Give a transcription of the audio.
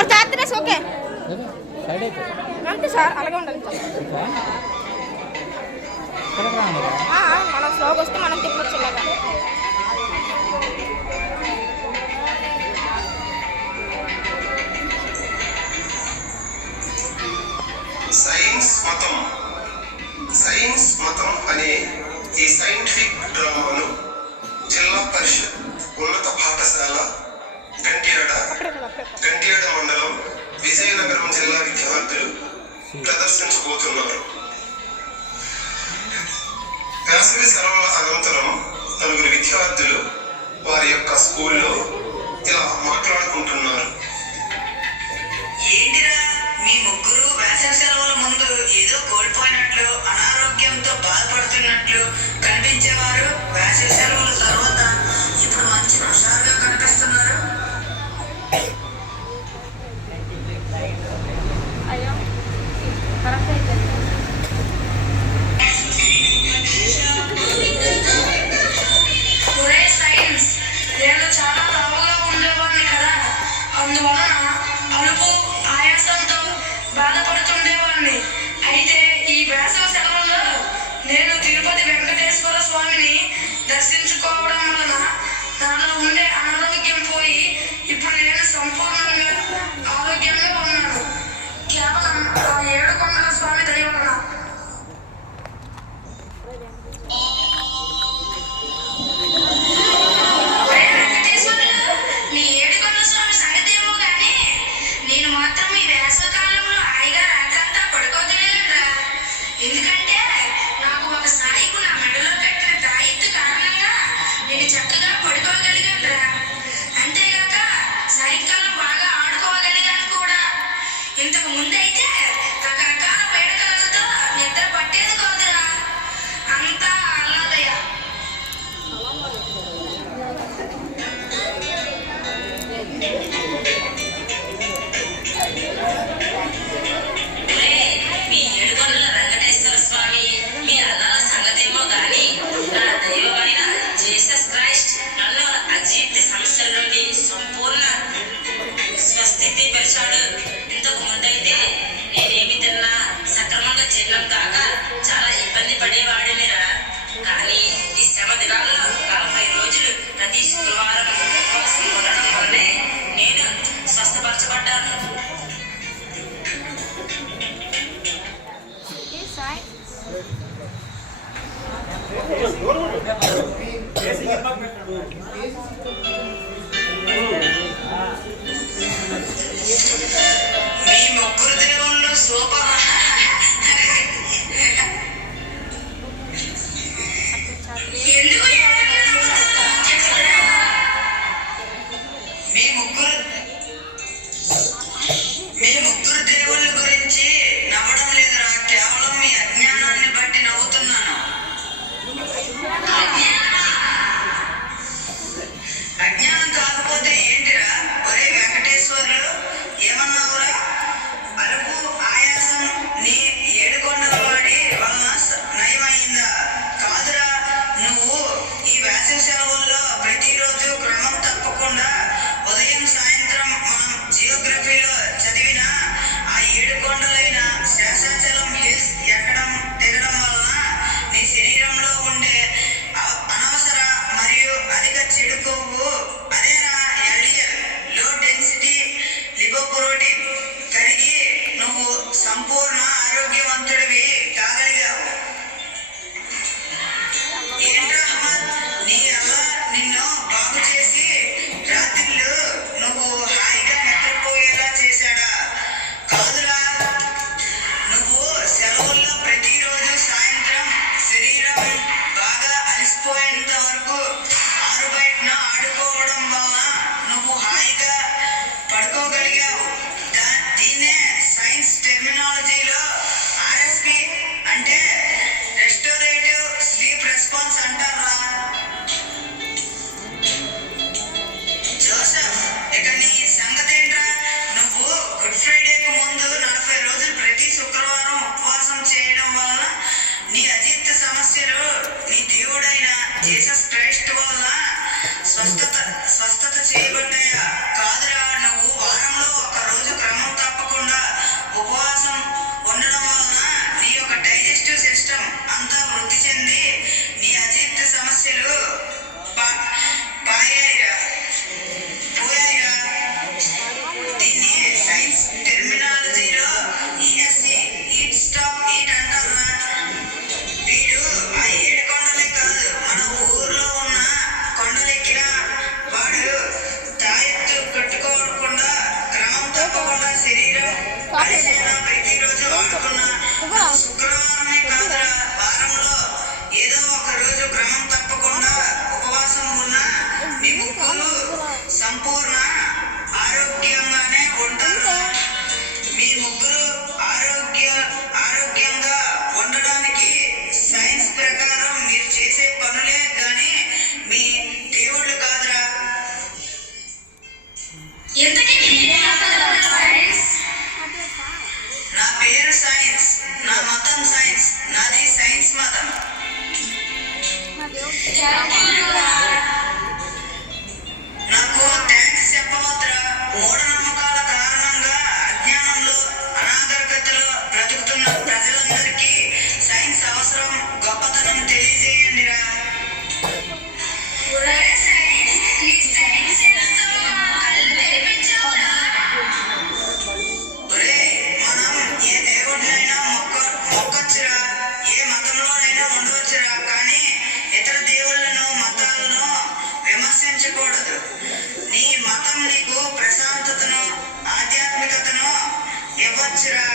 और जाते ఓకే అంతే సార్ అలాగే ఉండాలి మనం స్లోగా వస్తే మనం తిప్పొచ్చు ఇలాగా సైన్స్ మతం అనే ఈ సైంటిఫిక్ డ్రామాను జిల్లా పరిషత్ ఉన్నత పాఠశాల గంట్యాడ మండలం విజయనగరం జిల్లా విద్యార్థులు ప్రదర్శించబోతున్నారు. వేసవి సెలవుల అనంతరం నలుగురు విద్యార్థులు వారి యొక్క స్కూల్లో ఇలా మాట్లాడుకుంటున్నారు. ఏంటిరా మీ ముగ్గురు వేసవి సెలవుల ముందు ఏదో కోల్పోయినట్లు అనారోగ్యంతో బాధపడుతున్నట్లు కనిపించేవారు వేసవి సెలవుల తర్వాత ఇప్పుడు మంచి హుషారుగా కనిపిస్తున్నారు. నేను చాలా లావుగా ఉండేవాడిని కదా, అందువలన అలుపు ఆయాసంతో బాధపడుతుండేవాడిని. అయితే ఈ వేసవి సెలవుల్లో నేను తిరుపతి వెంకటేశ్వర స్వామిని దర్శించుకోవడం వలన నాలో ఉండే అనారోగ్యం పోయి ఇప్పుడు నేను సంపూర్ణంగా ఆరోగ్యంగా ఉన్నాను. కేవలం ఆ 7 కొండల స్వామి దయ వలన. ఎందుకంటే నాకు ఒక సాయికు నా మెడలో పెట్టిన తాయిత్తు కారణంగా నేను చక్కగా పడుకోగలిగానురా. అంతేగాక సాయంకాలం బాగా ఆడుకోగలిగాను కూడా. ఇంతకు ముందైతే రకరకాల వేడుకలతో నిద్ర పట్టేది కాదురా. అంతా ఆహ్లాదయ. సమస్యల నుండి సంపూర్ణ స్వస్థితి పరిచాడు. ఇంతకు ముందైతే నేనేమి తిన్నా సక్రమంగా జీర్ణం కాక చాలా ఇబ్బంది పడేవాడినిరా. కానీ ఈ శ్రమ దినాల్లో 40 రోజులు ప్రతి శుక్రవారం ఉపవాసం ఉండడం వల్లే నేను స్వస్థపరచబడ్డాను. మీ ముగ్గురు దేవుళ్ళు సూపర్. ఎందుకు మీ ముగ్గురు దేవుళ్ళ గురించి నమ్మడం లేదురా. కేవలం మీ అజ్ఞానాన్ని బట్టి నవ్వుతున్నాను. అజ్ఞానం కాకపోతే ఏంటిరా? ఒరే వెంకటేశ్వర్లు ఏమన్నావురా? అలుపు ఆయాసం నీ 7 కొండల వాడి వలన నయమైందా? కాదురా, నువ్వు ఈ వేసవి సెలవుల్లో ప్రతిరోజు క్రమం తప్పకుండా ఉదయం సాయంత్రం మనం జియోగ్రఫీలో చదివిన ఆ 7 కొండలైన శేషాచలం హిల్స్ ఎక్కడం దిగడం వలన నీ శరీరంలో ఉండే అనవసర మరియు అధిక చెడు కొవ్వు, అదేనా LDL, లో డెన్సిటీ లిపోప్రోటీన్ కరిగి నువ్వు సంపూర్ణ ఆరోగ్యవంతుడివి కాగలిగావు. ఏంట్రా అహ్మద్, నీ అల్లా నిన్ను బాగు చేసి రాత్రిళ్ళు నువ్వు హాయిగా నిద్రపోయేలా చేశాడా? కాదురా, నువ్వు సెలవుల్లో ప్రతిరోజు సాయంత్రం శరీరం బాగా అలసిపోయేంత వరకు ఆరు బయటన ఆడుకోవడం వలన నువ్వు హాయిగా పడుకోగలిగావు. దీన్నే సైన్స్ టెర్మినాలజీలో RSP అంటే రెస్టోరేటివ్ స్లీప్ రెస్పాన్స్ అంటారా. జోసెఫ్, ఇక నీ సంగతి ఏంట్రా? నువ్వు గుడ్ ఫ్రైడేకు ముందు 40 రోజులు ప్రతి శుక్రవారం ఉపవాసం చేయడం వలన నీ అజీర్ణ సమస్యలు నీ దేవుడైన జీసస్ క్రైస్ట్ వల్ల స్వస్థత చేయబడ్డాయా? కాదురా, నువ్వు వారంలో 1 రోజు శరీరం పరిచయం ప్రతిరోజు వాడుకున్నా నువ్వు శుక్రవారమే కాదురా, వారంలో ఏదో ఒక రోజు క్రమం తప్పకుండా ఉపవాసం ఉన్నా నీ ముక్కులు సంపూర్ణ ఆరోగ్యంగానే ఉంటారు. మీ ముగ్గురు ఆరోగ్యంగా ఉండడానికి సైన్స్ ప్రకారం మీరు చేసే పనులే గాని మీ దేవుళ్ళు కాదురా. నా పేరు సైన్స్, నా మతం సైన్స్, నాది సైన్స్ మతం. నాకు థ్యాంక్స్ చెప్పవద్దురా. మూఢనమ్మకాల కారణంగా అజ్ఞానంలో అనాగరికతలో బ్రతుకుతున్న ప్రజలందరికీ సైన్స్ అవసరం, గొప్పతనం తెలియజేయండిరా. మనం ఏ దేవుడినైనా మొక్కొచ్చురా, ఏ మతంలోనైనా ఉండవచ్చురా, కానీ ఇతర దేవుళ్ళను మతాలను విమర్శించకూడదు. నీ మతం నీకు ప్రశాంతతను ఆధ్యాత్మికతను ఇవ్వచ్చురా,